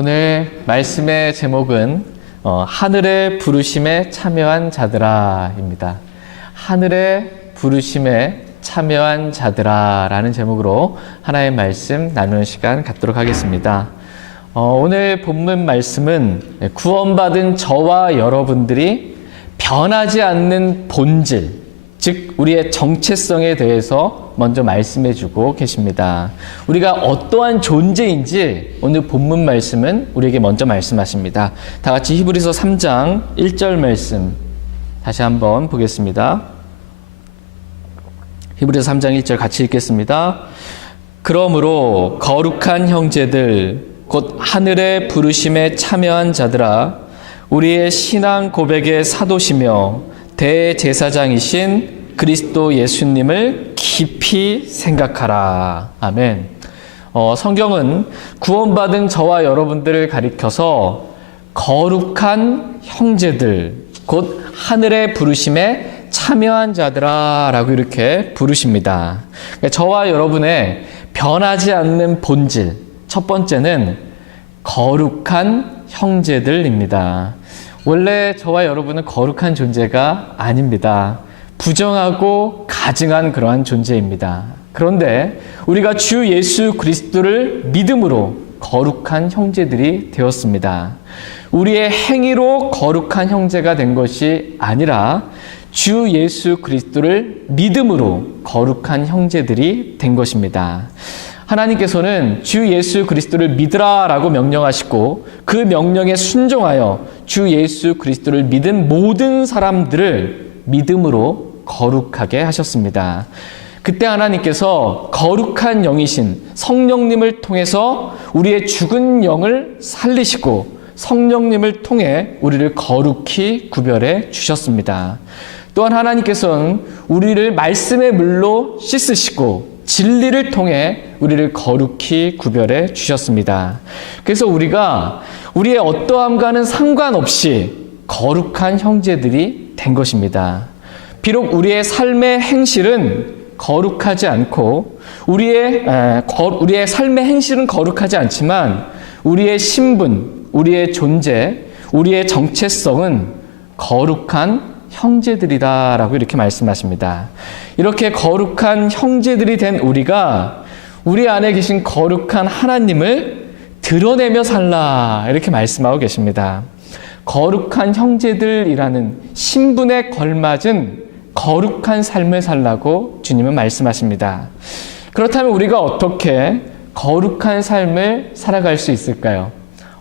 오늘 말씀의 제목은 하늘의 부르심에 참여한 자들아입니다. 하늘의 부르심에 참여한 자들아라는 제목으로 하나의 말씀 나누는 시간 갖도록 하겠습니다. 오늘 본문 말씀은 구원받은 저와 여러분들이 변하지 않는 본질, 즉 우리의 정체성에 대해서 먼저 말씀해 주고 계십니다. 우리가 어떠한 존재인지 오늘 본문 말씀은 우리에게 먼저 말씀하십니다. 다 같이 히브리서 3장 1절 말씀 다시 한번 보겠습니다. 히브리서 3장 1절 같이 읽겠습니다. 그러므로 거룩한 형제들 곧 하늘의 부르심에 참여한 자들아, 우리의 신앙 고백의 사도시며 대제사장이신 그리스도 예수님을 깊이 생각하라. 아멘. 성경은 구원받은 저와 여러분들을 가리켜서 거룩한 형제들, 곧 하늘의 부르심에 참여한 자들아 라고 이렇게 부르십니다. 저와 여러분의 변하지 않는 본질, 첫 번째는 거룩한 형제들입니다. 원래 저와 여러분은 거룩한 존재가 아닙니다. 부정하고 가증한 그러한 존재입니다. 그런데 우리가 주 예수 그리스도를 믿음으로 거룩한 형제들이 되었습니다. 우리의 행위로 거룩한 형제가 된 것이 아니라 주 예수 그리스도를 믿음으로 거룩한 형제들이 된 것입니다. 하나님께서는 주 예수 그리스도를 믿으라 라고 명령하시고 그 명령에 순종하여 주 예수 그리스도를 믿은 모든 사람들을 믿음으로 거룩하게 하셨습니다. 그때 하나님께서 거룩한 영이신 성령님을 통해서 우리의 죽은 영을 살리시고 성령님을 통해 우리를 거룩히 구별해 주셨습니다. 또한 하나님께서는 우리를 말씀의 물로 씻으시고 진리를 통해 우리를 거룩히 구별해 주셨습니다. 그래서 우리가 우리의 어떠함과는 상관없이 거룩한 형제들이 된 것입니다. 비록 우리의 삶의 행실은 거룩하지 않고 우리의 삶의 행실은 거룩하지 않지만 우리의 신분, 우리의 존재, 우리의 정체성은 거룩한 형제들이다라고 이렇게 말씀하십니다. 이렇게 거룩한 형제들이 된 우리가 우리 안에 계신 거룩한 하나님을 드러내며 살라 이렇게 말씀하고 계십니다. 거룩한 형제들이라는 신분에 걸맞은 거룩한 삶을 살라고 주님은 말씀하십니다. 그렇다면 우리가 어떻게 거룩한 삶을 살아갈 수 있을까요?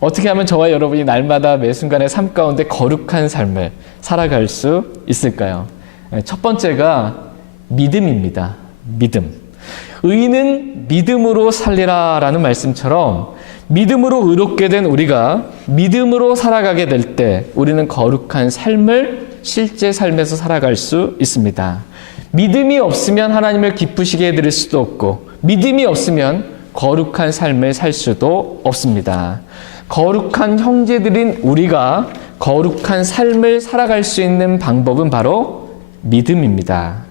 어떻게 하면 저와 여러분이 날마다 매 순간의 삶 가운데 거룩한 삶을 살아갈 수 있을까요? 첫 번째가 믿음입니다. 믿음. 의인은 믿음으로 살리라 라는 말씀처럼 믿음으로 의롭게 된 우리가 믿음으로 살아가게 될 때 우리는 거룩한 삶을 실제 삶에서 살아갈 수 있습니다. 믿음이 없으면 하나님을 기쁘시게 해드릴 수도 없고 믿음이 없으면 거룩한 삶을 살 수도 없습니다. 거룩한 형제들인 우리가 거룩한 삶을 살아갈 수 있는 방법은 바로 믿음입니다.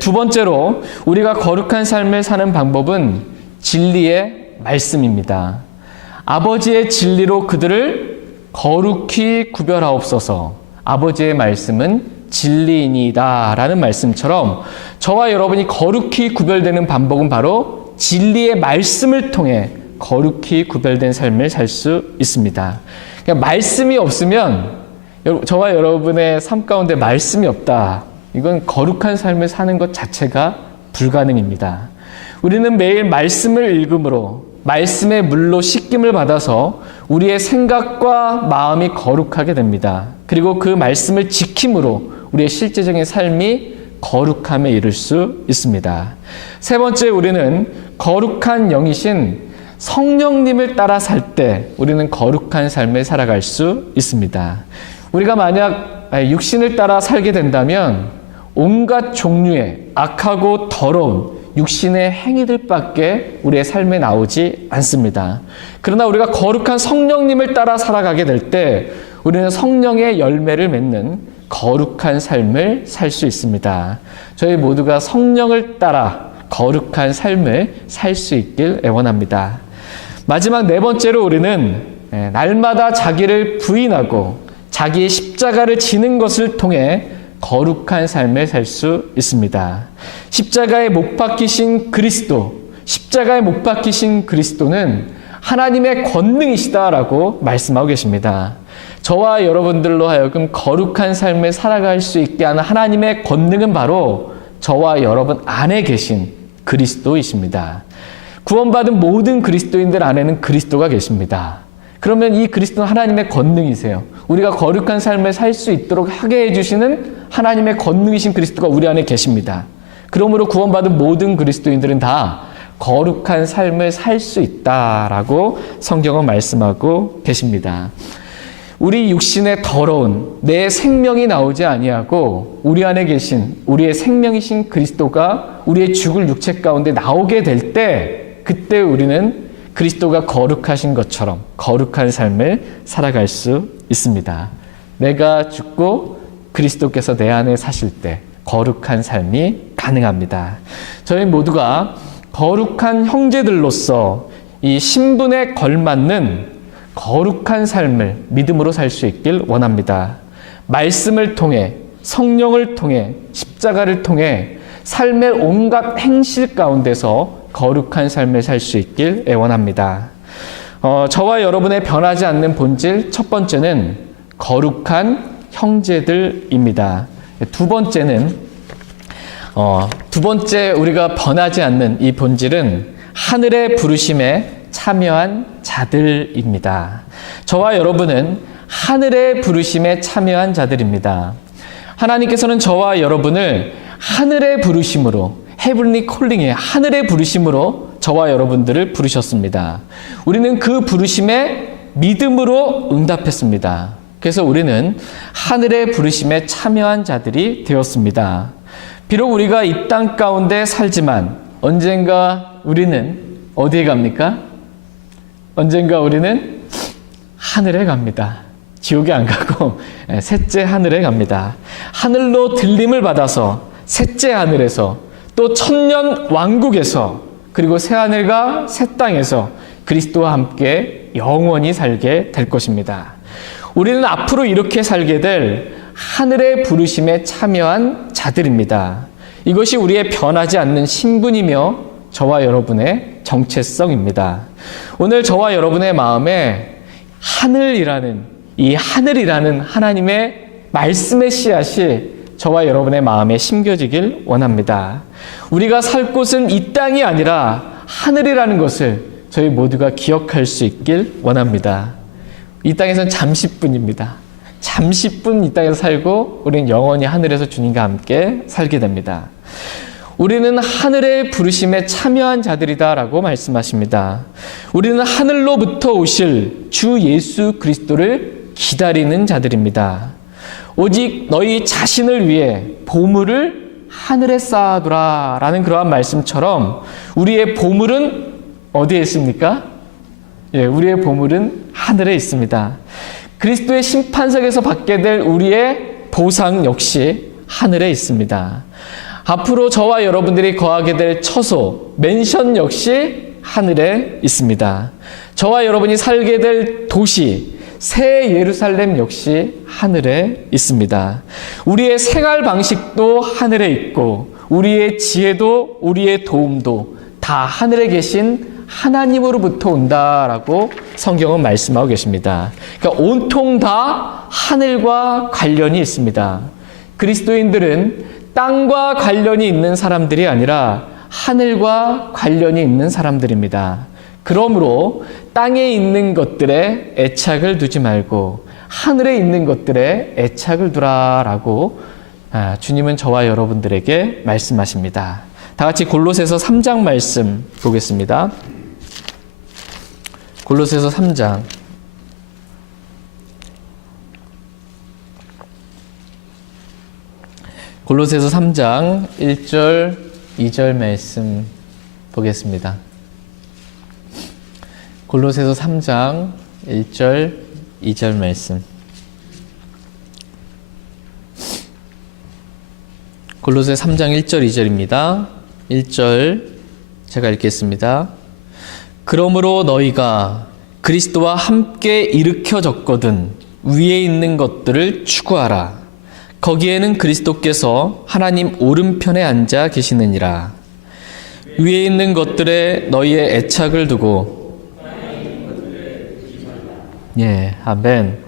두 번째로 우리가 거룩한 삶을 사는 방법은 진리의 말씀입니다. 아버지의 진리로 그들을 거룩히 구별하옵소서. 아버지의 말씀은 진리이니이다 라는 말씀처럼 저와 여러분이 거룩히 구별되는 방법은 바로 진리의 말씀을 통해 거룩히 구별된 삶을 살 수 있습니다. 그러니까 말씀이 없으면 저와 여러분의 삶 가운데 말씀이 없다. 이건 거룩한 삶을 사는 것 자체가 불가능입니다. 우리는 매일 말씀을 읽음으로 말씀의 물로 씻김을 받아서 우리의 생각과 마음이 거룩하게 됩니다. 그리고 그 말씀을 지킴으로 우리의 실제적인 삶이 거룩함에 이를 수 있습니다. 세 번째, 우리는 거룩한 영이신 성령님을 따라 살 때 우리는 거룩한 삶을 살아갈 수 있습니다. 우리가 만약 육신을 따라 살게 된다면 온갖 종류의 악하고 더러운 육신의 행위들밖에 우리의 삶에 나오지 않습니다. 그러나 우리가 거룩한 성령님을 따라 살아가게 될 때 우리는 성령의 열매를 맺는 거룩한 삶을 살 수 있습니다. 저희 모두가 성령을 따라 거룩한 삶을 살 수 있길 애원합니다. 마지막 네 번째로 우리는 날마다 자기를 부인하고 자기의 십자가를 지는 것을 통해 거룩한 삶을 살 수 있습니다. 십자가에 못 박히신 그리스도, 십자가에 못 박히신 그리스도는 하나님의 권능이시다라고 말씀하고 계십니다. 저와 여러분들로 하여금 거룩한 삶을 살아갈 수 있게 하는 하나님의 권능은 바로 저와 여러분 안에 계신 그리스도이십니다. 구원받은 모든 그리스도인들 안에는 그리스도가 계십니다. 그러면 이 그리스도는 하나님의 권능이세요. 우리가 거룩한 삶을 살 수 있도록 하게 해주시는 하나님의 권능이신 그리스도가 우리 안에 계십니다. 그러므로 구원받은 모든 그리스도인들은 다 거룩한 삶을 살 수 있다라고 성경은 말씀하고 계십니다. 우리 육신의 더러운 내 생명이 나오지 아니하고 우리 안에 계신 우리의 생명이신 그리스도가 우리의 죽을 육체 가운데 나오게 될 때, 그때 우리는 그리스도가 거룩하신 것처럼 거룩한 삶을 살아갈 수 있습니다. 내가 죽고 그리스도께서 내 안에 사실 때 거룩한 삶이 가능합니다. 저희 모두가 거룩한 형제들로서 이 신분에 걸맞는 거룩한 삶을 믿음으로 살 수 있길 원합니다. 말씀을 통해, 성령을 통해, 십자가를 통해 삶의 온갖 행실 가운데서 거룩한 삶을 살 수 있길 원합니다. 저와 여러분의 변하지 않는 본질, 첫 번째는 거룩한 형제들입니다. 두 번째 우리가 변하지 않는 이 본질은 하늘의 부르심에 참여한 자들입니다. 저와 여러분은 하늘의 부르심에 참여한 자들입니다. 하나님께서는 저와 여러분을 하늘의 부르심으로, 헤블리 콜링의 하늘의 부르심으로 저와 여러분들을 부르셨습니다. 우리는 그 부르심에 믿음으로 응답했습니다. 그래서 우리는 하늘의 부르심에 참여한 자들이 되었습니다. 비록 우리가 이 땅 가운데 살지만 언젠가 우리는 어디에 갑니까? 언젠가 우리는 하늘에 갑니다. 지옥에 안 가고 셋째 하늘에 갑니다. 하늘로 들림을 받아서 셋째 하늘에서 또 천년 왕국에서 그리고 새 하늘과 새 땅에서 그리스도와 함께 영원히 살게 될 것입니다. 우리는 앞으로 이렇게 살게 될 하늘의 부르심에 참여한 자들입니다. 이것이 우리의 변하지 않는 신분이며 저와 여러분의 정체성입니다. 오늘 저와 여러분의 마음에 이 하늘이라는 하나님의 말씀의 씨앗이 저와 여러분의 마음에 심겨지길 원합니다. 우리가 살 곳은 이 땅이 아니라 하늘이라는 것을 저희 모두가 기억할 수 있길 원합니다. 이 땅에서는 잠시뿐입니다. 잠시뿐 이 땅에서 살고 우리는 영원히 하늘에서 주님과 함께 살게 됩니다. 우리는 하늘의 부르심에 참여한 자들이다라고 말씀하십니다. 우리는 하늘로부터 오실 주 예수 그리스도를 기다리는 자들입니다. 오직 너희 자신을 위해 보물을 하늘에 쌓아두라 라는 그러한 말씀처럼 우리의 보물은 어디에 있습니까? 우리의 보물은 하늘에 있습니다. 그리스도의 심판석에서 받게 될 우리의 보상 역시 하늘에 있습니다. 앞으로 저와 여러분들이 거하게 될 처소, 맨션 역시 하늘에 있습니다. 저와 여러분이 살게 될 도시, 새 예루살렘 역시 하늘에 있습니다. 우리의 생활 방식도 하늘에 있고 우리의 지혜도 우리의 도움도 다 하늘에 계신 하나님으로부터 온다라고 성경은 말씀하고 계십니다. 그러니까 온통 다 하늘과 관련이 있습니다. 그리스도인들은 땅과 관련이 있는 사람들이 아니라 하늘과 관련이 있는 사람들입니다. 그러므로 땅에 있는 것들에 애착을 두지 말고 하늘에 있는 것들에 애착을 두라라고 주님은 저와 여러분들에게 말씀하십니다. 다 같이 골로새서 3장 말씀 보겠습니다. 골로새서 3장. 골로새서 3장 1절, 2절 말씀 보겠습니다. 골로새서 3장 1절, 2절 말씀. 골로새 3장 1절, 2절입니다. 1절 제가 읽겠습니다. 그러므로 너희가 그리스도와 함께 일으켜졌거든 위에 있는 것들을 추구하라. 거기에는 그리스도께서 하나님 오른편에 앉아 계시느니라. 위에 있는 것들에 너희의 애착을 두고. 예, 아멘.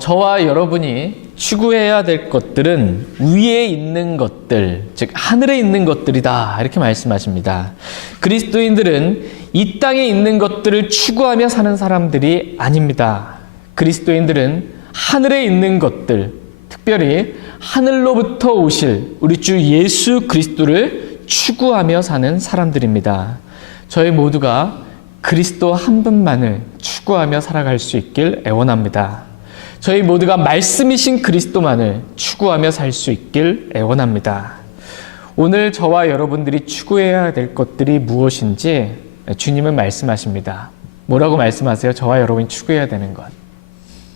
저와 여러분이 추구해야 될 것들은 위에 있는 것들, 즉 하늘에 있는 것들이다, 이렇게 말씀하십니다. 그리스도인들은 이 땅에 있는 것들을 추구하며 사는 사람들이 아닙니다. 그리스도인들은 하늘에 있는 것들, 특별히 하늘로부터 오실 우리 주 예수 그리스도를 추구하며 사는 사람들입니다. 저희 모두가 그리스도 한 분만을 추구하며 살아갈 수 있길 애원합니다. 저희 모두가 말씀이신 그리스도만을 추구하며 살 수 있길 애원합니다. 오늘 저와 여러분들이 추구해야 될 것들이 무엇인지 주님은 말씀하십니다. 뭐라고 말씀하세요? 저와 여러분이 추구해야 되는 것.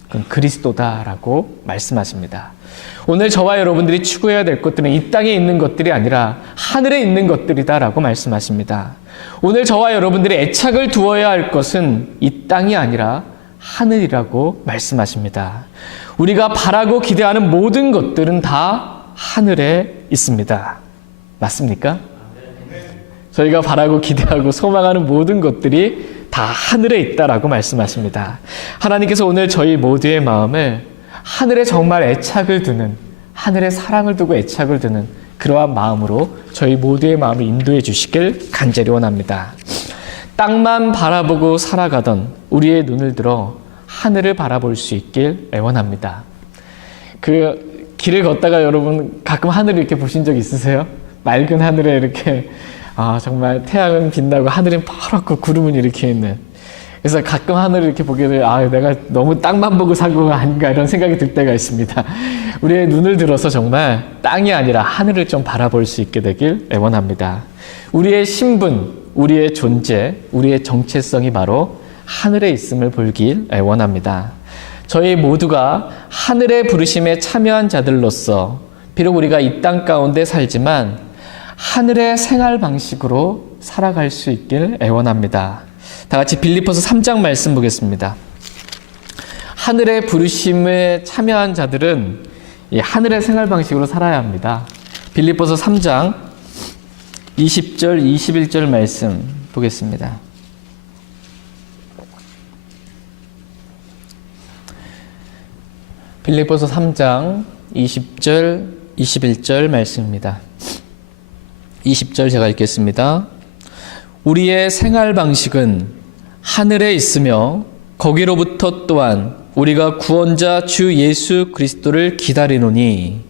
그건 그리스도다라고 말씀하십니다. 오늘 저와 여러분들이 추구해야 될 것들은 이 땅에 있는 것들이 아니라 하늘에 있는 것들이다라고 말씀하십니다. 오늘 저와 여러분들이 애착을 두어야 할 것은 이 땅이 아니라 하늘이라고 말씀하십니다. 우리가 바라고 기대하는 모든 것들은 다 하늘에 있습니다. 맞습니까? 저희가 바라고 기대하고 소망하는 모든 것들이 다 하늘에 있다라고 말씀하십니다. 하나님께서 오늘 저희 모두의 마음을 하늘에 정말 애착을 두는, 하늘에 사랑을 두고 애착을 두는 그러한 마음으로 저희 모두의 마음을 인도해 주시길 간절히 원합니다. 땅만 바라보고 살아가던 우리의 눈을 들어 하늘을 바라볼 수 있길 애원합니다. 그 길을 걷다가 여러분 가끔 하늘을 이렇게 보신 적 있으세요? 맑은 하늘에 이렇게 정말 태양은 빛나고 하늘은 파랗고 구름은 이렇게 있는. 그래서 가끔 하늘을 이렇게 보게 되면 내가 너무 땅만 보고 산 거 아닌가 이런 생각이 들 때가 있습니다. 우리의 눈을 들어서 정말 땅이 아니라 하늘을 좀 바라볼 수 있게 되길 애원합니다. 우리의 신분, 우리의 존재, 우리의 정체성이 바로 하늘에 있음을 보길 애원합니다. 저희 모두가 하늘의 부르심에 참여한 자들로서 비록 우리가 이 땅 가운데 살지만 하늘의 생활 방식으로 살아갈 수 있길 애원합니다. 다 같이 빌립보서 3장 말씀 보겠습니다. 하늘의 부르심에 참여한 자들은 이 하늘의 생활 방식으로 살아야 합니다. 빌립보서 3장 20절, 21절 말씀 보겠습니다. 빌립보서 3장 20절, 21절 말씀입니다. 20절 제가 읽겠습니다. 우리의 생활 방식은 하늘에 있으며 거기로부터 또한 우리가 구원자 주 예수 그리스도를 기다리노니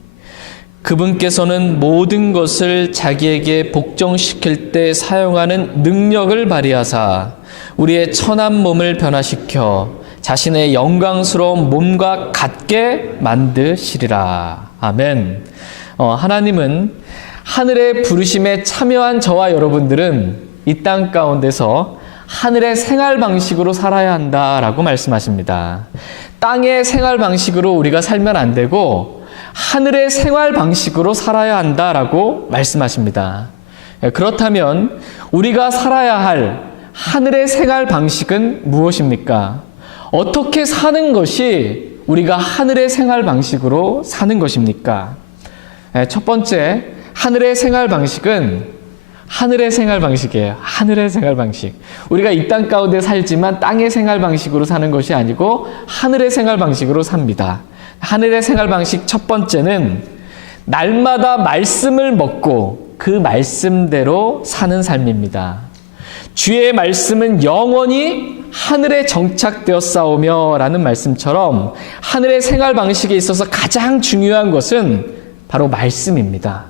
그분께서는 모든 것을 자기에게 복종시킬 때 사용하는 능력을 발휘하사 우리의 천한 몸을 변화시켜 자신의 영광스러운 몸과 같게 만드시리라. 아멘. 하나님은 하늘의 부르심에 참여한 저와 여러분들은 이 땅 가운데서 하늘의 생활 방식으로 살아야 한다라고 말씀하십니다. 땅의 생활 방식으로 우리가 살면 안 되고 하늘의 생활 방식으로 살아야 한다라고 말씀하십니다. 그렇다면 우리가 살아야 할 하늘의 생활 방식은 무엇입니까? 어떻게 사는 것이 우리가 하늘의 생활 방식으로 사는 것입니까? 첫 번째, 하늘의 생활 방식은 하늘의 생활 방식이에요. 하늘의 생활 방식. 우리가 이 땅 가운데 살지만 땅의 생활 방식으로 사는 것이 아니고 하늘의 생활 방식으로 삽니다. 하늘의 생활 방식 첫 번째는 날마다 말씀을 먹고 그 말씀대로 사는 삶입니다. 주의 말씀은 영원히 하늘에 정착되어 싸우며 라는 말씀처럼 하늘의 생활 방식에 있어서 가장 중요한 것은 바로 말씀입니다.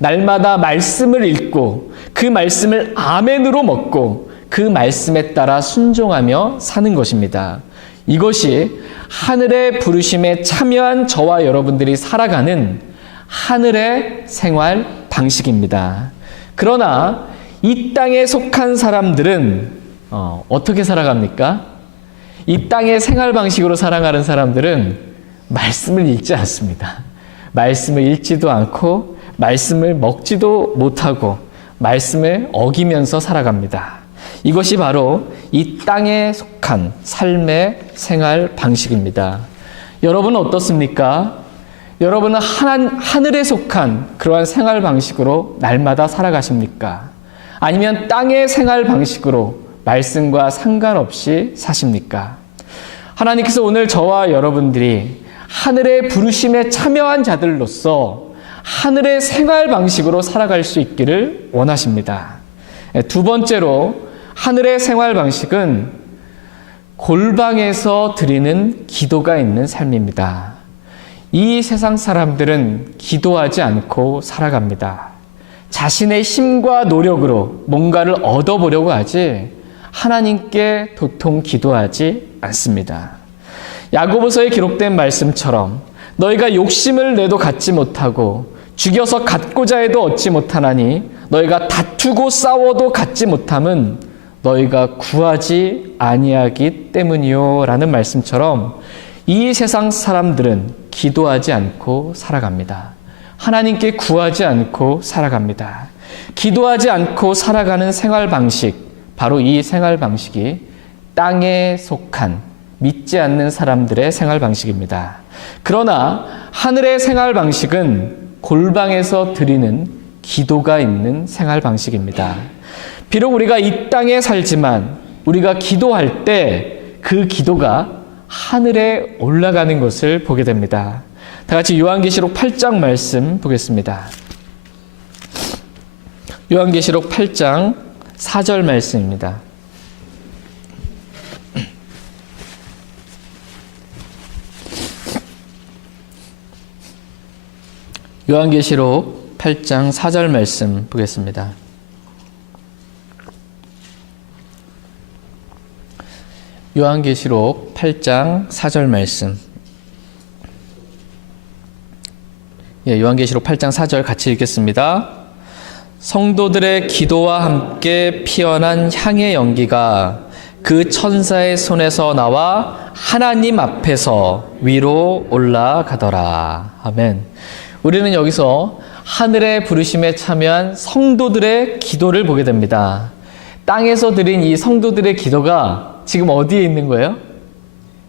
날마다 말씀을 읽고 그 말씀을 아멘으로 먹고 그 말씀에 따라 순종하며 사는 것입니다. 이것이 하늘의 부르심에 참여한 저와 여러분들이 살아가는 하늘의 생활 방식입니다. 그러나 이 땅에 속한 사람들은 어떻게 살아갑니까? 이 땅의 생활 방식으로 살아가는 사람들은 말씀을 읽지 않습니다. 말씀을 읽지도 않고 말씀을 먹지도 못하고 말씀을 어기면서 살아갑니다. 이것이 바로 이 땅에 속한 삶의 생활 방식입니다. 여러분은 어떻습니까? 여러분은 하늘에 속한 그러한 생활 방식으로 날마다 살아가십니까? 아니면 땅의 생활 방식으로 말씀과 상관없이 사십니까? 하나님께서 오늘 저와 여러분들이 하늘의 부르심에 참여한 자들로서 하늘의 생활 방식으로 살아갈 수 있기를 원하십니다. 두 번째로 하늘의 생활 방식은 골방에서 드리는 기도가 있는 삶입니다. 이 세상 사람들은 기도하지 않고 살아갑니다. 자신의 힘과 노력으로 뭔가를 얻어보려고 하지 하나님께 도통 기도하지 않습니다. 야고보서에 기록된 말씀처럼 너희가 욕심을 내도 갖지 못하고 죽여서 갖고자 해도 얻지 못하나니 너희가 다투고 싸워도 갖지 못함은 너희가 구하지 아니하기 때문이요 라는 말씀처럼 이 세상 사람들은 기도하지 않고 살아갑니다. 하나님께 구하지 않고 살아갑니다. 기도하지 않고 살아가는 생활 방식, 바로 이 생활 방식이 땅에 속한 믿지 않는 사람들의 생활 방식입니다. 그러나 하늘의 생활 방식은 골방에서 드리는 기도가 있는 생활 방식입니다. 비록 우리가 이 땅에 살지만 우리가 기도할 때 그 기도가 하늘에 올라가는 것을 보게 됩니다. 다 같이 요한계시록 8장 말씀 보겠습니다. 요한계시록 8장 4절 말씀입니다. 요한계시록 8장 4절 말씀 보겠습니다. 요한계시록 8장 4절 말씀. 요한계시록 8장 4절 같이 읽겠습니다. 성도들의 기도와 함께 피어난 향의 연기가 그 천사의 손에서 나와 하나님 앞에서 위로 올라가더라. 아멘. 우리는 여기서 하늘의 부르심에 참여한 성도들의 기도를 보게 됩니다. 땅에서 드린 이 성도들의 기도가 지금 어디에 있는 거예요?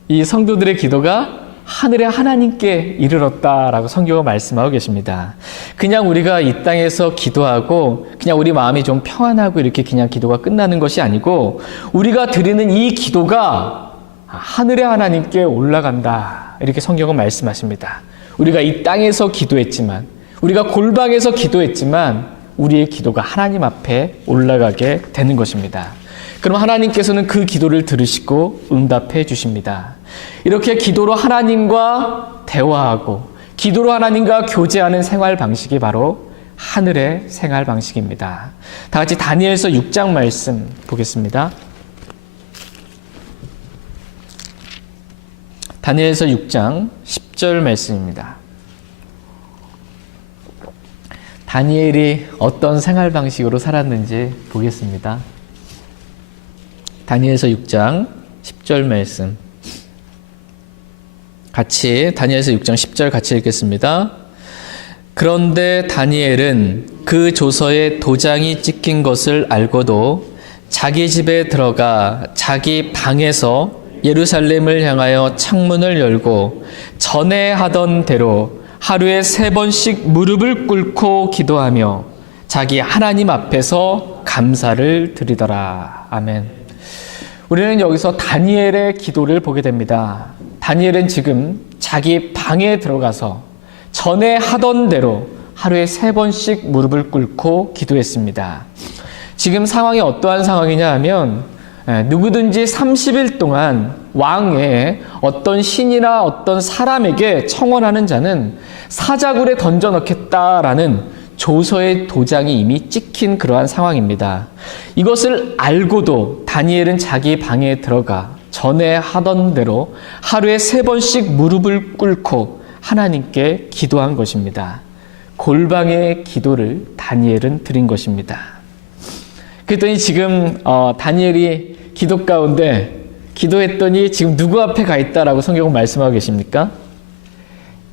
이 성도들의 기도가 하늘의 하나님께 이르렀다라고 성경은 말씀하고 계십니다. 그냥 우리가 이 땅에서 기도하고 그냥 우리 마음이 좀 평안하고 이렇게 그냥 기도가 끝나는 것이 아니고 우리가 드리는 이 기도가 하늘의 하나님께 올라간다. 이렇게 성경은 말씀하십니다. 우리가 이 땅에서 기도했지만 우리가 골방에서 기도했지만 우리의 기도가 하나님 앞에 올라가게 되는 것입니다. 그럼 하나님께서는 그 기도를 들으시고 응답해 주십니다. 이렇게 기도로 하나님과 대화하고 기도로 하나님과 교제하는 생활 방식이 바로 하늘의 생활 방식입니다. 다 같이 다니엘서 6장 말씀 보겠습니다. 다니엘서 6장 10절 말씀입니다. 다니엘이 어떤 생활 방식으로 살았는지 보겠습니다. 다니엘서 6장 10절 말씀. 같이 다니엘서 6장 10절 같이 읽겠습니다. 그런데 다니엘은 그 조서에 도장이 찍힌 것을 알고도 자기 집에 들어가 자기 방에서 예루살렘을 향하여 창문을 열고 전에 하던 대로 하루에 3번씩 무릎을 꿇고 기도하며 자기 하나님 앞에서 감사를 드리더라. 아멘. 우리는 여기서 다니엘의 기도를 보게 됩니다. 다니엘은 지금 자기 방에 들어가서 전에 하던 대로 하루에 3번씩 무릎을 꿇고 기도했습니다. 지금 상황이 어떠한 상황이냐 하면 누구든지 30일 동안 왕의 어떤 신이나 어떤 사람에게 청원하는 자는 사자굴에 던져 넣겠다라는 조서의 도장이 이미 찍힌 그러한 상황입니다. 이것을 알고도 다니엘은 자기 방에 들어가 전에 하던 대로 하루에 3번씩 무릎을 꿇고 하나님께 기도한 것입니다. 골방의 기도를 다니엘은 드린 것입니다. 그랬더니 지금 다니엘이 기도 가운데 기도했더니 지금 누구 앞에 가 있다라고 성경은 말씀하고 계십니까?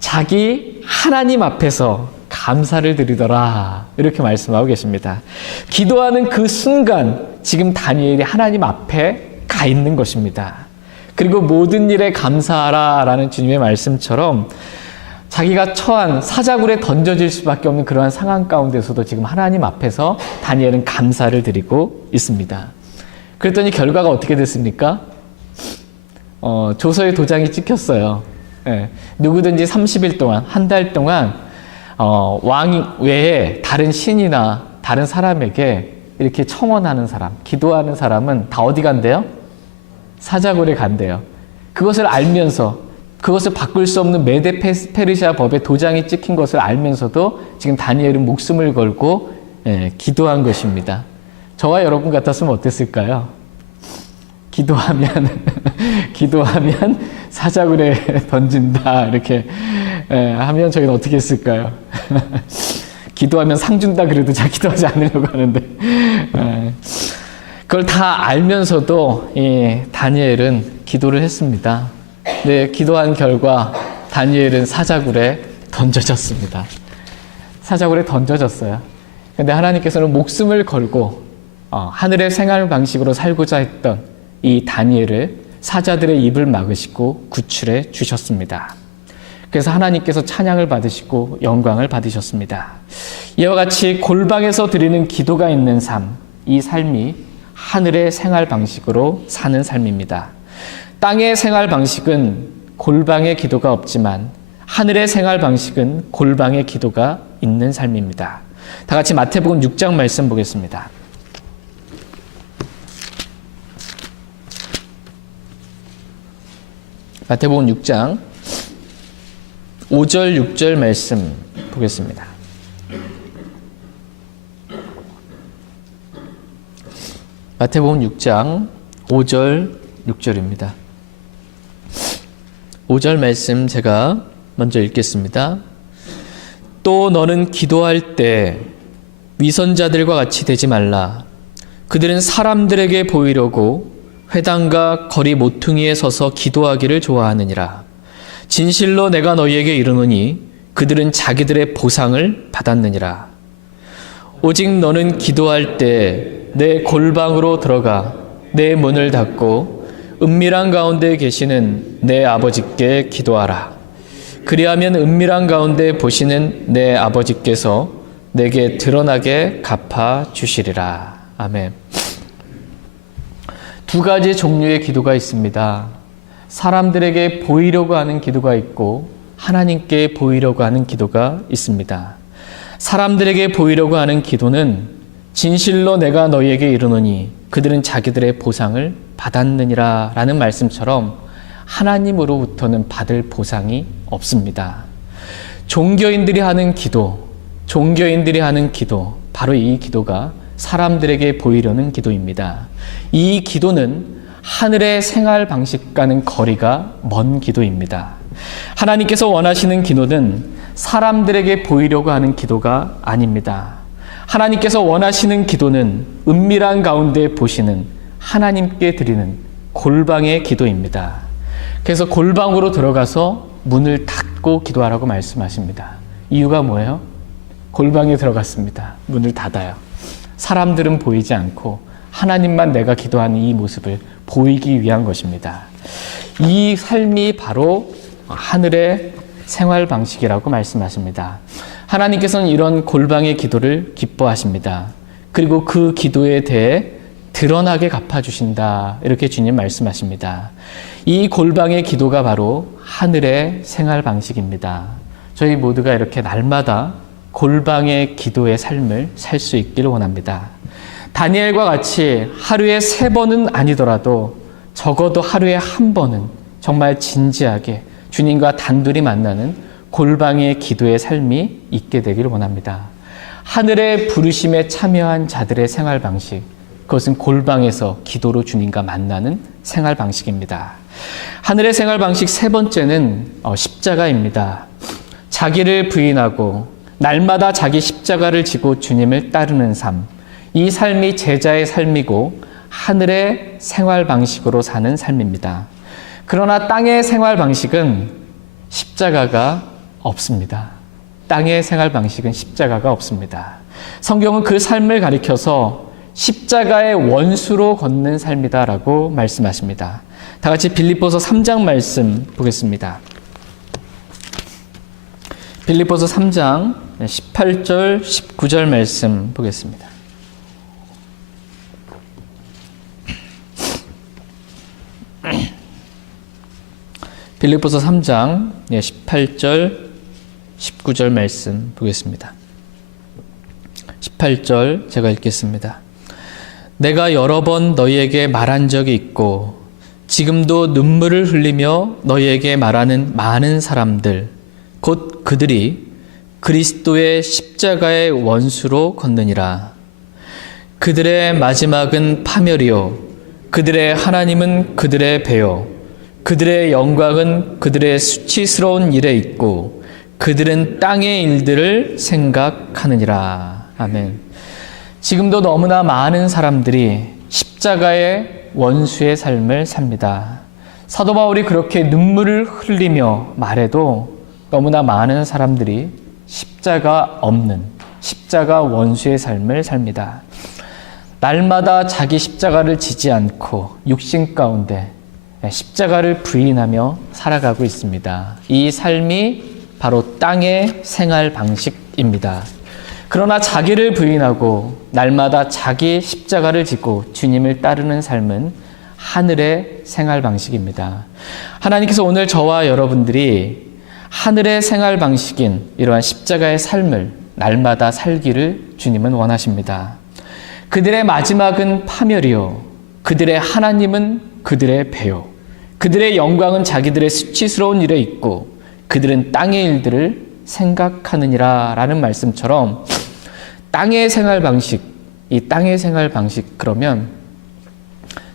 자기 하나님 앞에서 감사를 드리더라. 이렇게 말씀하고 계십니다. 기도하는 그 순간 지금 다니엘이 하나님 앞에 가 있는 것입니다. 그리고 모든 일에 감사하라 라는 주님의 말씀처럼 자기가 처한 사자굴에 던져질 수밖에 없는 그러한 상황 가운데서도 지금 하나님 앞에서 다니엘은 감사를 드리고 있습니다. 그랬더니 결과가 어떻게 됐습니까? 조서에 도장이 찍혔어요. 예, 누구든지 30일 동안, 한 달 동안 왕 외에 다른 신이나 다른 사람에게 이렇게 청원하는 사람, 기도하는 사람은 다 어디 간대요? 사자굴에 간대요. 그것을 알면서 그것을 바꿀 수 없는 메데 페르시아 법에 도장이 찍힌 것을 알면서도 지금 다니엘은 목숨을 걸고 기도한 것입니다. 저와 여러분 같았으면 어땠을까요? 기도하면 사자굴에 던진다 이렇게 하면 저희는 어떻게 했을까요? 기도하면 상 준다 그래도 잘 기도하지 않으려고 하는데 그걸 다 알면서도 다니엘은 기도를 했습니다. 네, 기도한 결과 다니엘은 사자굴에 던져졌습니다. 사자굴에 던져졌어요. 근데 하나님께서는 목숨을 걸고 하늘의 생활 방식으로 살고자 했던 이 다니엘을 사자들의 입을 막으시고 구출해 주셨습니다. 그래서 하나님께서 찬양을 받으시고 영광을 받으셨습니다. 이와 같이 골방에서 드리는 기도가 있는 삶, 이 삶이 하늘의 생활 방식으로 사는 삶입니다. 땅의 생활 방식은 골방의 기도가 없지만 하늘의 생활 방식은 골방의 기도가 있는 삶입니다. 다 같이 마태복음 6장 말씀 보겠습니다. 마태복음 6장 5절 6절 말씀 보겠습니다. 마태복음 6장 5절 6절입니다. 5절 말씀 제가 먼저 읽겠습니다. 또 너는 기도할 때 위선자들과 같이 되지 말라. 그들은 사람들에게 보이려고 회당과 거리 모퉁이에 서서 기도하기를 좋아하느니라. 진실로 내가 너희에게 이르노니 그들은 자기들의 보상을 받았느니라. 오직 너는 기도할 때 내 골방으로 들어가 내 문을 닫고 은밀한 가운데 계시는 내 아버지께 기도하라. 그리하면 은밀한 가운데 보시는 내 아버지께서 내게 드러나게 갚아 주시리라. 아멘. 두 가지 종류의 기도가 있습니다. 사람들에게 보이려고 하는 기도가 있고 하나님께 보이려고 하는 기도가 있습니다. 사람들에게 보이려고 하는 기도는 진실로 내가 너희에게 이르노니 그들은 자기들의 보상을 받았느니라 라는 말씀처럼 하나님으로부터는 받을 보상이 없습니다. 종교인들이 하는 기도, 바로 이 기도가 사람들에게 보이려는 기도입니다. 이 기도는 하늘의 생활 방식과는 거리가 먼 기도입니다. 하나님께서 원하시는 기도는 사람들에게 보이려고 하는 기도가 아닙니다. 하나님께서 원하시는 기도는 은밀한 가운데 보시는 하나님께 드리는 골방의 기도입니다. 그래서 골방으로 들어가서 문을 닫고 기도하라고 말씀하십니다. 이유가 뭐예요? 골방에 들어갔습니다. 문을 닫아요. 사람들은 보이지 않고 하나님만 내가 기도하는 이 모습을 보이기 위한 것입니다. 이 삶이 바로 하늘의 생활 방식이라고 말씀하십니다. 하나님께서는 이런 골방의 기도를 기뻐하십니다. 그리고 그 기도에 대해 드러나게 갚아주신다. 이렇게 주님 말씀하십니다. 이 골방의 기도가 바로 하늘의 생활 방식입니다. 저희 모두가 이렇게 날마다 골방의 기도의 삶을 살 수 있기를 원합니다. 다니엘과 같이 하루에 3번은 아니더라도 적어도 하루에 1번은 정말 진지하게 주님과 단둘이 만나는 골방의 기도의 삶이 있게 되기를 원합니다. 하늘의 부르심에 참여한 자들의 생활 방식, 그것은 골방에서 기도로 주님과 만나는 생활 방식입니다. 하늘의 생활 방식 3번째는 십자가입니다. 자기를 부인하고 날마다 자기 십자가를 지고 주님을 따르는 삶, 이 삶이 제자의 삶이고 하늘의 생활 방식으로 사는 삶입니다. 그러나 땅의 생활 방식은 십자가가 없습니다. 땅의 생활 방식은 십자가가 없습니다. 성경은 그 삶을 가리켜서 십자가의 원수로 걷는 삶이다라고 말씀하십니다. 다 같이 빌립보서 3장 말씀 보겠습니다. 빌립보서 3장 18절, 19절 말씀 보겠습니다. 빌립보서 3장 18절, 19절 말씀 보겠습니다. 18절 제가 읽겠습니다. 내가 여러 번 너희에게 말한 적이 있고 지금도 눈물을 흘리며 너희에게 말하는 많은 사람들 곧 그들이 그리스도의 십자가의 원수로 걷느니라. 그들의 마지막은 파멸이요 그들의 하나님은 그들의 배요 그들의 영광은 그들의 수치스러운 일에 있고 그들은 땅의 일들을 생각하느니라. 아멘. 지금도 너무나 많은 사람들이 십자가의 원수의 삶을 삽니다. 사도 바울이 그렇게 눈물을 흘리며 말해도 너무나 많은 사람들이 십자가 없는 십자가 원수의 삶을 삽니다. 날마다 자기 십자가를 지지 않고 육신 가운데 십자가를 부인하며 살아가고 있습니다. 이 삶이 바로 땅의 생활 방식입니다. 그러나 자기를 부인하고 날마다 자기 십자가를 지고 주님을 따르는 삶은 하늘의 생활 방식입니다. 하나님께서 오늘 저와 여러분들이 하늘의 생활 방식인 이러한 십자가의 삶을 날마다 살기를 주님은 원하십니다. 그들의 마지막은 파멸이요 그들의 하나님은 그들의 배요 그들의 영광은 자기들의 수치스러운 일에 있고 그들은 땅의 일들을 생각하느니라 라는 말씀처럼 땅의 생활 방식, 이 땅의 생활 방식 그러면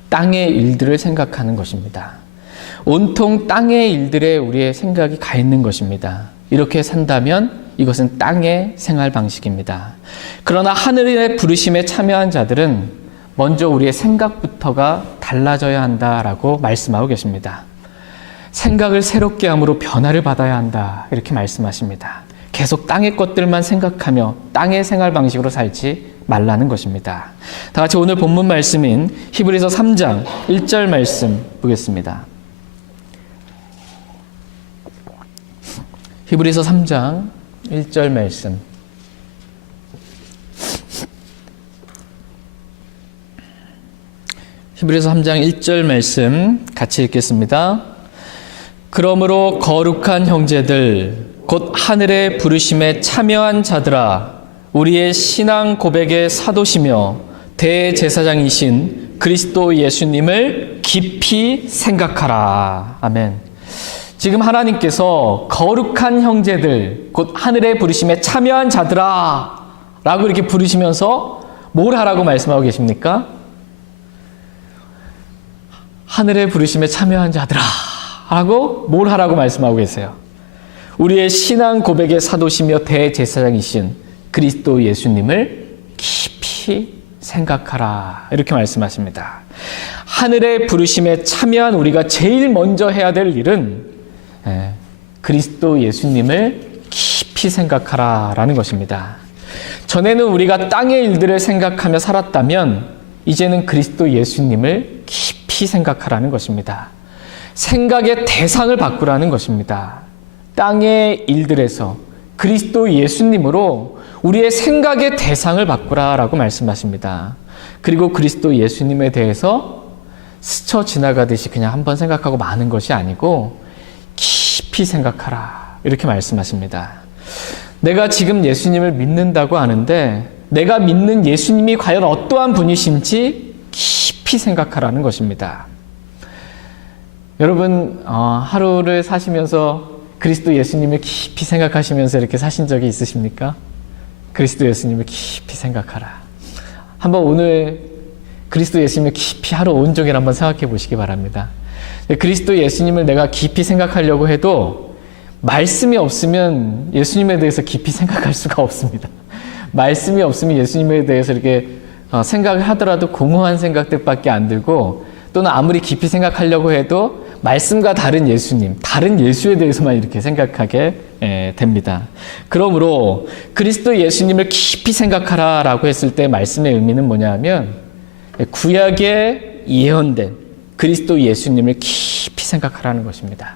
땅의 일들을 생각하는 것입니다. 온통 땅의 일들에 우리의 생각이 가 있는 것입니다. 이렇게 산다면 이것은 땅의 생활 방식입니다. 그러나 하늘의 부르심에 참여한 자들은 먼저 우리의 생각부터가 달라져야 한다라고 말씀하고 계십니다. 생각을 새롭게 함으로 변화를 받아야 한다 이렇게 말씀하십니다. 계속 땅의 것들만 생각하며 땅의 생활 방식으로 살지 말라는 것입니다. 다 같이 오늘 본문 말씀인 히브리서 3장 1절 말씀 보겠습니다. 히브리서 3장 1절 말씀. 히브리서 3장 1절 말씀 같이 읽겠습니다. 그러므로 거룩한 형제들 곧 하늘의 부르심에 참여한 자들아 우리의 신앙 고백의 사도시며 대제사장이신 그리스도 예수님을 깊이 생각하라. 아멘. 지금 하나님께서 거룩한 형제들 곧 하늘의 부르심에 참여한 자들아 라고 이렇게 부르시면서 뭘 하라고 말씀하고 계십니까? 하늘의 부르심에 참여한 자들아 라고 뭘 하라고 말씀하고 계세요? 우리의 신앙 고백의 사도시며 대제사장이신 그리스도 예수님을 깊이 생각하라 이렇게 말씀하십니다. 하늘의 부르심에 참여한 우리가 제일 먼저 해야 될 일은 그리스도 예수님을 깊이 생각하라 라는 것입니다. 전에는 우리가 땅의 일들을 생각하며 살았다면 이제는 그리스도 예수님을 깊이 생각하라는 것입니다. 생각의 대상을 바꾸라는 것입니다. 땅의 일들에서 그리스도 예수님으로 우리의 생각의 대상을 바꾸라라고 말씀하십니다. 그리고 그리스도 예수님에 대해서 스쳐 지나가듯이 그냥 한번 생각하고 마는 것이 아니고 깊이 생각하라 이렇게 말씀하십니다. 내가 지금 예수님을 믿는다고 하는데 내가 믿는 예수님이 과연 어떠한 분이신지 깊이 생각하라는 것입니다. 여러분 하루를 사시면서 그리스도 예수님을 깊이 생각하시면서 이렇게 사신 적이 있으십니까? 그리스도 예수님을 깊이 생각하라. 한번 오늘 그리스도 예수님을 깊이 하루 온종일 한번 생각해 보시기 바랍니다. 그리스도 예수님을 내가 깊이 생각하려고 해도 말씀이 없으면 예수님에 대해서 깊이 생각할 수가 없습니다. 말씀이 없으면 예수님에 대해서 이렇게 생각을 하더라도 공허한 생각들밖에 안 들고 또는 아무리 깊이 생각하려고 해도 말씀과 다른 예수님, 다른 예수에 대해서만 이렇게 생각하게 됩니다. 그러므로 그리스도 예수님을 깊이 생각하라라고 했을 때 말씀의 의미는 뭐냐면 구약에 예언된 그리스도 예수님을 깊이 생각하라는 것입니다.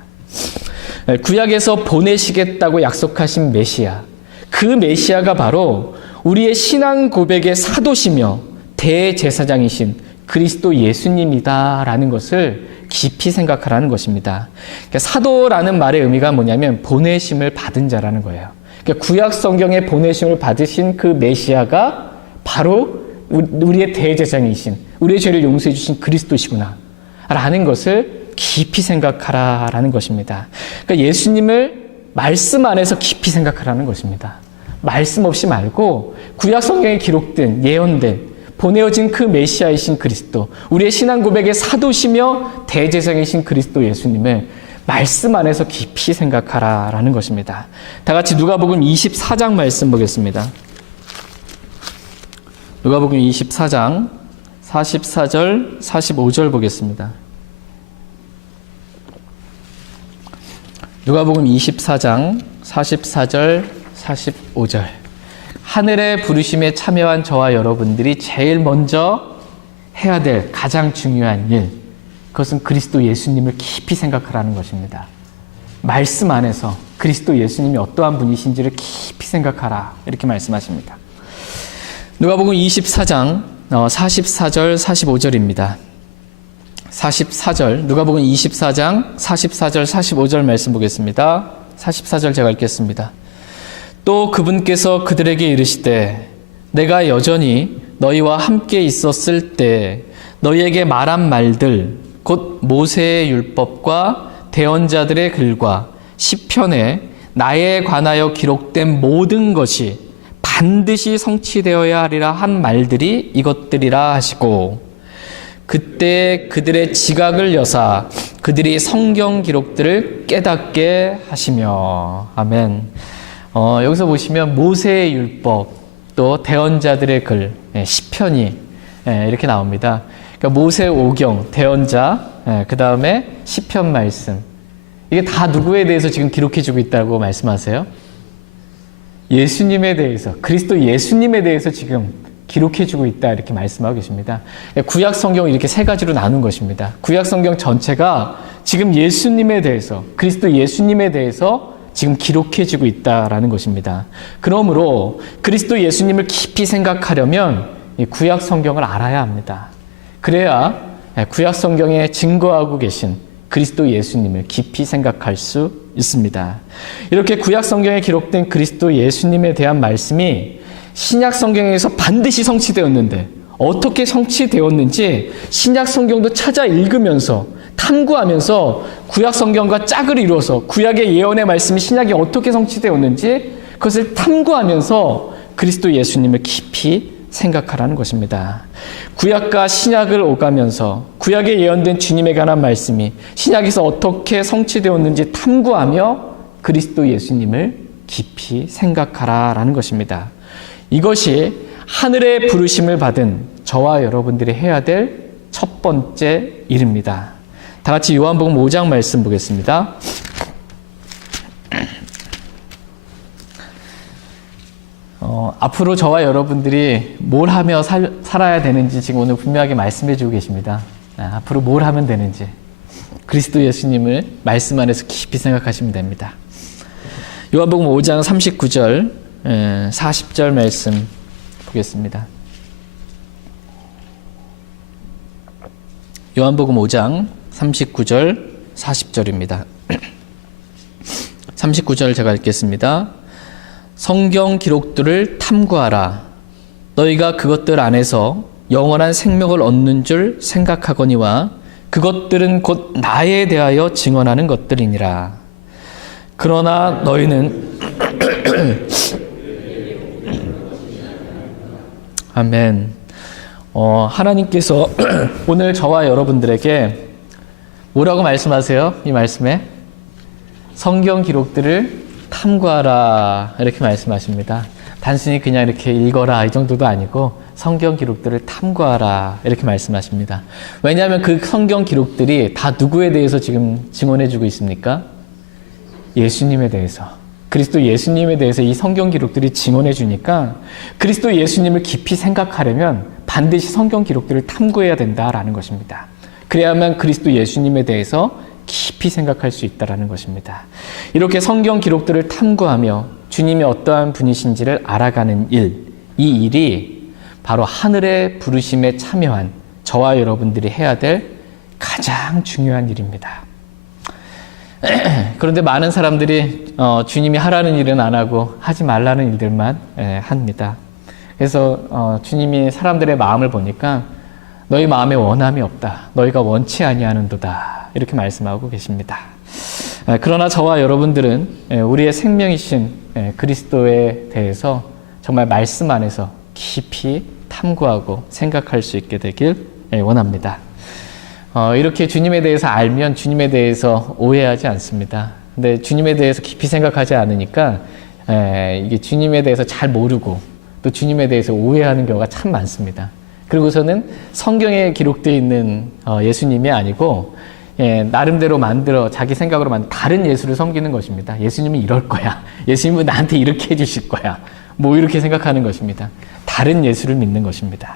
구약에서 보내시겠다고 약속하신 메시아, 그 메시아가 바로 우리의 신앙 고백의 사도시며 대제사장이신 그리스도 예수님이다라는 것을 깊이 생각하라는 것입니다. 그러니까 사도라는 말의 의미가 뭐냐면 보내심을 받은 자라는 거예요. 그러니까 구약 성경에 보내심을 받으신 그 메시아가 바로 우리의 대제사장이신, 우리의 죄를 용서해 주신 그리스도시구나 라는 것을 깊이 생각하라라는 것입니다. 그러니까 예수님을 말씀 안에서 깊이 생각하라는 것입니다. 말씀 없이 말고 구약 성경에 기록된, 예언된, 보내어진 그 메시아이신 그리스도, 우리의 신앙 고백의 사도시며 대제사장이신 그리스도 예수님을 말씀 안에서 깊이 생각하라라는 것입니다. 다 같이 누가복음 24장 말씀 보겠습니다. 누가복음 24장 44절, 45절 보겠습니다. 누가복음 24장 44절, 45절. 하늘의 부르심에 참여한 저와 여러분들이 제일 먼저 해야 될 가장 중요한 일, 그것은 그리스도 예수님을 깊이 생각하라는 것입니다. 말씀 안에서 그리스도 예수님이 어떠한 분이신지를 깊이 생각하라, 이렇게 말씀하십니다. 누가복음 24장 44절 45절입니다. 44절, 누가복음 24장 44절 45절 말씀 보겠습니다. 44절 제가 읽겠습니다. 또 그분께서 그들에게 이르시되 내가 여전히 너희와 함께 있었을 때 너희에게 말한 말들 곧 모세의 율법과 대언자들의 글과 시편에 나에 관하여 기록된 모든 것이 반드시 성취되어야 하리라 한 말들이 이것들이라 하시고 그때 그들의 지각을 여사 그들이 성경 기록들을 깨닫게 하시며. 아멘. 여기서 보시면 모세의 율법, 또 대언자들의 글, 시편이 이렇게 나옵니다. 그러니까 모세 오경, 대언자, 그 다음에 시편 말씀. 이게 다 누구에 대해서 지금 기록해주고 있다고 말씀하세요? 예수님에 대해서, 그리스도 예수님에 대해서 지금 기록해주고 있다 이렇게 말씀하고 계십니다. 구약 성경을 이렇게 세 가지로 나눈 것입니다. 구약 성경 전체가 지금 예수님에 대해서, 그리스도 예수님에 대해서 지금 기록해주고 있다라는 것입니다. 그러므로 그리스도 예수님을 깊이 생각하려면 구약 성경을 알아야 합니다. 그래야 구약 성경에 증거하고 계신 그리스도 예수님을 깊이 생각할 수 있습니다. 이렇게 구약 성경에 기록된 그리스도 예수님에 대한 말씀이 신약 성경에서 반드시 성취되었는데 어떻게 성취되었는지 신약 성경도 찾아 읽으면서 탐구하면서 구약 성경과 짝을 이루어서 구약의 예언의 말씀이 신약에 어떻게 성취되었는지 그것을 탐구하면서 그리스도 예수님을 깊이 생각하라는 것입니다. 구약과 신약을 오가면서 구약에 예언된 주님에 관한 말씀이 신약에서 어떻게 성취되었는지 탐구하며 그리스도 예수님을 깊이 생각하라라는 것입니다. 이것이 하늘의 부르심을 받은 저와 여러분들이 해야 될 첫 번째 일입니다. 다 같이 요한복음 5장 말씀 보겠습니다. 앞으로 저와 여러분들이 뭘 하며 살아야 되는지 지금 오늘 분명하게 말씀해 주고 계십니다. 앞으로 뭘 하면 되는지 그리스도 예수님을 말씀 안에서 깊이 생각하시면 됩니다. 요한복음 5장 39절 40절 말씀 보겠습니다. 요한복음 5장 39절 40절입니다. 39절 제가 읽겠습니다. 성경 기록들을 탐구하라. 너희가 그것들 안에서 영원한 생명을 얻는 줄 생각하거니와 그것들은 곧 나에 대하여 증언하는 것들이니라. 그러나 너희는 아멘. 하나님께서 오늘 저와 여러분들에게 뭐라고 말씀하세요? 이 말씀에 성경 기록들을 탐구하라 이렇게 말씀하십니다. 단순히 그냥 이렇게 읽어라 이 정도도 아니고 성경 기록들을 탐구하라 이렇게 말씀하십니다. 왜냐하면 그 성경 기록들이 다 누구에 대해서 지금 증언해주고 있습니까? 예수님에 대해서. 그리스도 예수님에 대해서 이 성경 기록들이 증언해 주니까 그리스도 예수님을 깊이 생각하려면 반드시 성경 기록들을 탐구해야 된다라는 것입니다. 그래야만 그리스도 예수님에 대해서 깊이 생각할 수 있다라는 것입니다. 이렇게 성경 기록들을 탐구하며 주님이 어떠한 분이신지를 알아가는 일, 이 일이 바로 하늘의 부르심에 참여한 저와 여러분들이 해야 될 가장 중요한 일입니다. 그런데 많은 사람들이 주님이 하라는 일은 안 하고 하지 말라는 일들만 합니다. 그래서 주님이 사람들의 마음을 보니까 너희 마음에 원함이 없다. 너희가 원치 아니하는도다. 이렇게 말씀하고 계십니다. 그러나 저와 여러분들은 우리의 생명이신 그리스도에 대해서 정말 말씀 안에서 깊이 탐구하고 생각할 수 있게 되길 원합니다. 이렇게 주님에 대해서 알면 주님에 대해서 오해하지 않습니다. 근데 주님에 대해서 깊이 생각하지 않으니까 이게 주님에 대해서 잘 모르고 또 주님에 대해서 오해하는 경우가 참 많습니다. 그리고서는 성경에 기록되어 있는 예수님이 아니고 나름대로 만들어 자기 생각으로 만든 다른 예수를 섬기는 것입니다. 예수님은 이럴 거야. 예수님은 나한테 이렇게 해주실 거야. 뭐 이렇게 생각하는 것입니다. 다른 예수를 믿는 것입니다.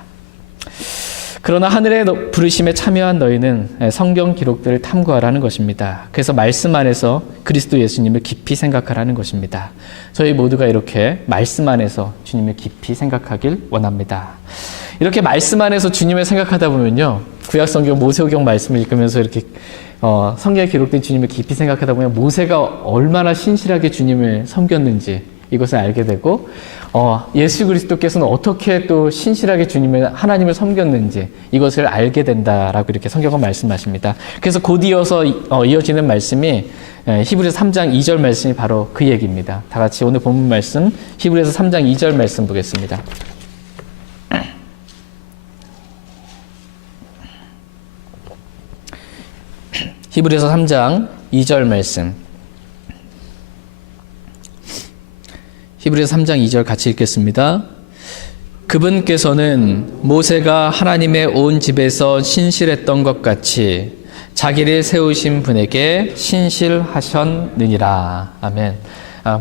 그러나 하늘의 부르심에 참여한 너희는 성경 기록들을 탐구하라는 것입니다. 그래서 말씀 안에서 그리스도 예수님을 깊이 생각하라는 것입니다. 저희 모두가 이렇게 말씀 안에서 주님을 깊이 생각하길 원합니다. 이렇게 말씀 안에서 주님을 생각하다 보면요, 구약성경 모세오경 말씀을 읽으면서 이렇게 성경에 기록된 주님을 깊이 생각하다 보면 모세가 얼마나 신실하게 주님을 섬겼는지 이것을 알게 되고 예수 그리스도께서는 어떻게 또 신실하게 하나님을 섬겼는지 이것을 알게 된다라고 이렇게 성경은 말씀하십니다. 그래서 곧 이어서 이어지는 말씀이 히브리서 3장 2절 말씀이 바로 그 얘기입니다. 다 같이 오늘 본문 말씀 히브리서 3장 2절 말씀 보겠습니다. 히브리서 3장 2절 말씀. 히브리서 3장 2절 같이 읽겠습니다. 그분께서는 모세가 하나님의 온 집에서 신실했던 것 같이 자기를 세우신 분에게 신실하셨느니라. 아멘.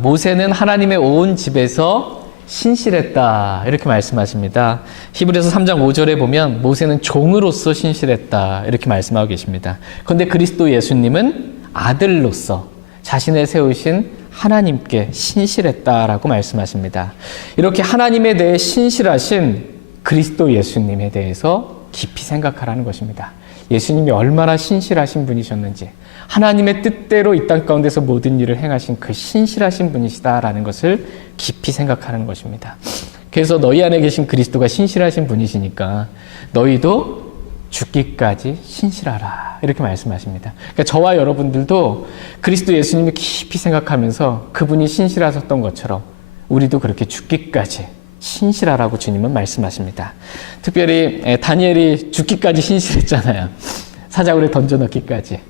모세는 하나님의 온 집에서 신실했다 이렇게 말씀하십니다. 히브리서 3장 5절에 보면 모세는 종으로서 신실했다 이렇게 말씀하고 계십니다. 그런데 그리스도 예수님은 아들로서 자신을 세우신 하나님께 신실했다라고 말씀하십니다. 이렇게 하나님에 대해 신실하신 그리스도 예수님에 대해서 깊이 생각하라는 것입니다. 예수님이 얼마나 신실하신 분이셨는지, 하나님의 뜻대로 이 땅 가운데서 모든 일을 행하신 그 신실하신 분이시다라는 것을 깊이 생각하는 것입니다. 그래서 너희 안에 계신 그리스도가 신실하신 분이시니까 너희도 죽기까지 신실하라 이렇게 말씀하십니다. 그러니까 저와 여러분들도 그리스도 예수님을 깊이 생각하면서 그분이 신실하셨던 것처럼 우리도 그렇게 죽기까지 신실하라고 주님은 말씀하십니다. 특별히 다니엘이 죽기까지 신실했잖아요. 사자굴에 던져넣기까지.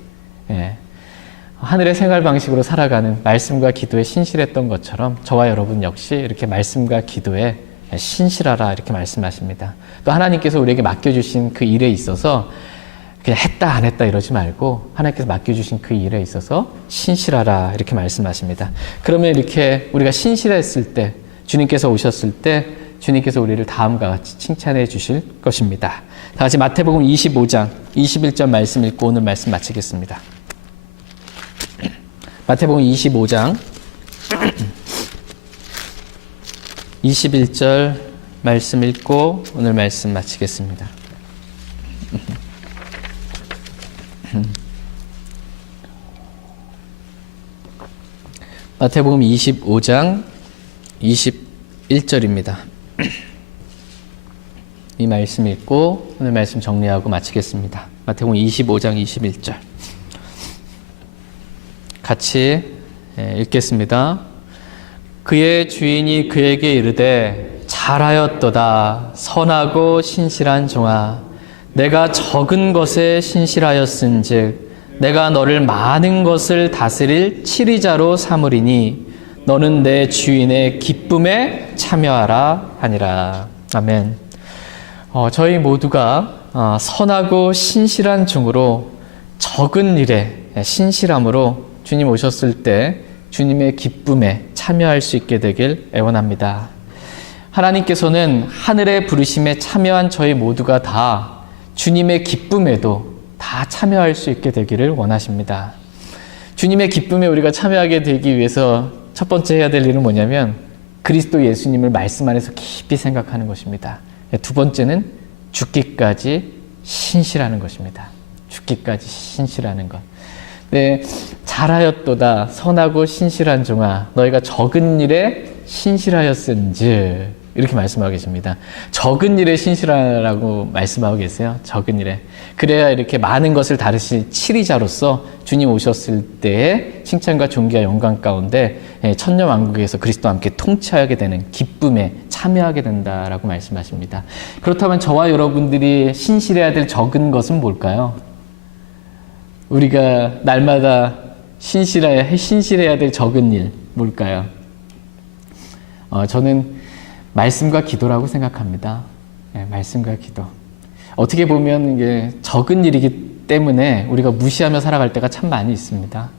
하늘의 생활 방식으로 살아가는 말씀과 기도에 신실했던 것처럼 저와 여러분 역시 이렇게 말씀과 기도에 신실하라 이렇게 말씀하십니다. 또 하나님께서 우리에게 맡겨주신 그 일에 있어서 그냥 했다 안 했다 이러지 말고 하나님께서 맡겨주신 그 일에 있어서 신실하라 이렇게 말씀하십니다. 그러면 이렇게 우리가 신실했을 때 주님께서 오셨을 때 주님께서 우리를 다음과 같이 칭찬해 주실 것입니다. 다 같이 마태복음 25장 21절 말씀 읽고 오늘 말씀 마치겠습니다. 마태복음 25장 21절 말씀 읽고 오늘 말씀 마치겠습니다. 마태복음 25장 21절입니다. 이 말씀 읽고 오늘 말씀 정리하고 마치겠습니다. 마태복음 25장 21절 같이 읽겠습니다. 그의 주인이 그에게 이르되 잘하였도다 선하고 신실한 종아 내가 적은 것에 신실하였은즉 내가 너를 많은 것을 다스릴 치리자로 삼으리니 너는 내 주인의 기쁨에 참여하라 하니라. 아멘. 저희 모두가 선하고 신실한 종으로 적은 일에 신실함으로 주님 오셨을 때 주님의 기쁨에 참여할 수 있게 되길 애원합니다. 하나님께서는 하늘의 부르심에 참여한 저희 모두가 다 주님의 기쁨에도 다 참여할 수 있게 되기를 원하십니다. 주님의 기쁨에 우리가 참여하게 되기 위해서 첫 번째 해야 될 일은 뭐냐면 그리스도 예수님을 말씀 안에서 깊이 생각하는 것입니다. 두 번째는 죽기까지 신실하는 것입니다. 죽기까지 신실하는 것. 네, 잘하였도다 선하고 신실한 종아 너희가 적은 일에 신실하였은즉 이렇게 말씀하고 계십니다. 적은 일에 신실하라고 말씀하고 계세요. 적은 일에. 그래야 이렇게 많은 것을 다루실 치리자로서 주님 오셨을 때의 칭찬과 존귀와 영광 가운데 천녀왕국에서 그리스도와 함께 통치하게 되는 기쁨에 참여하게 된다라고 말씀하십니다. 그렇다면 저와 여러분들이 신실해야 될 적은 것은 뭘까요? 우리가 날마다 신실해야 될 적은 일 뭘까요? 저는 말씀과 기도라고 생각합니다. 말씀과 기도. 어떻게 보면 이게 적은 일이기 때문에 우리가 무시하며 살아갈 때가 참 많이 있습니다.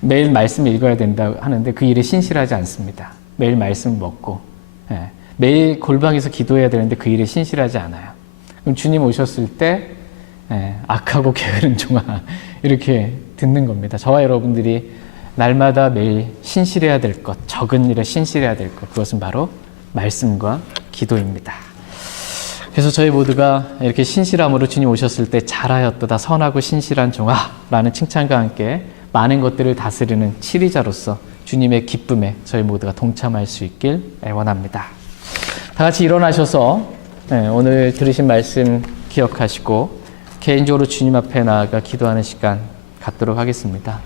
매일 말씀 읽어야 된다 하는데 그 일에 신실하지 않습니다. 매일 말씀 먹고 매일 골방에서 기도해야 되는데 그 일에 신실하지 않아요. 그럼 주님 오셨을 때 악하고 게으른 종아 이렇게 듣는 겁니다. 저와 여러분들이 날마다 매일 신실해야 될 것, 적은 일에 신실해야 될 것, 그것은 바로 말씀과 기도입니다. 그래서 저희 모두가 이렇게 신실함으로 주님 오셨을 때 잘하였도다 선하고 신실한 종아 라는 칭찬과 함께 많은 것들을 다스리는 치리자로서 주님의 기쁨에 저희 모두가 동참할 수 있길 원합니다. 다 같이 일어나셔서 오늘 들으신 말씀 기억하시고 개인적으로 주님 앞에 나아가 기도하는 시간 갖도록 하겠습니다.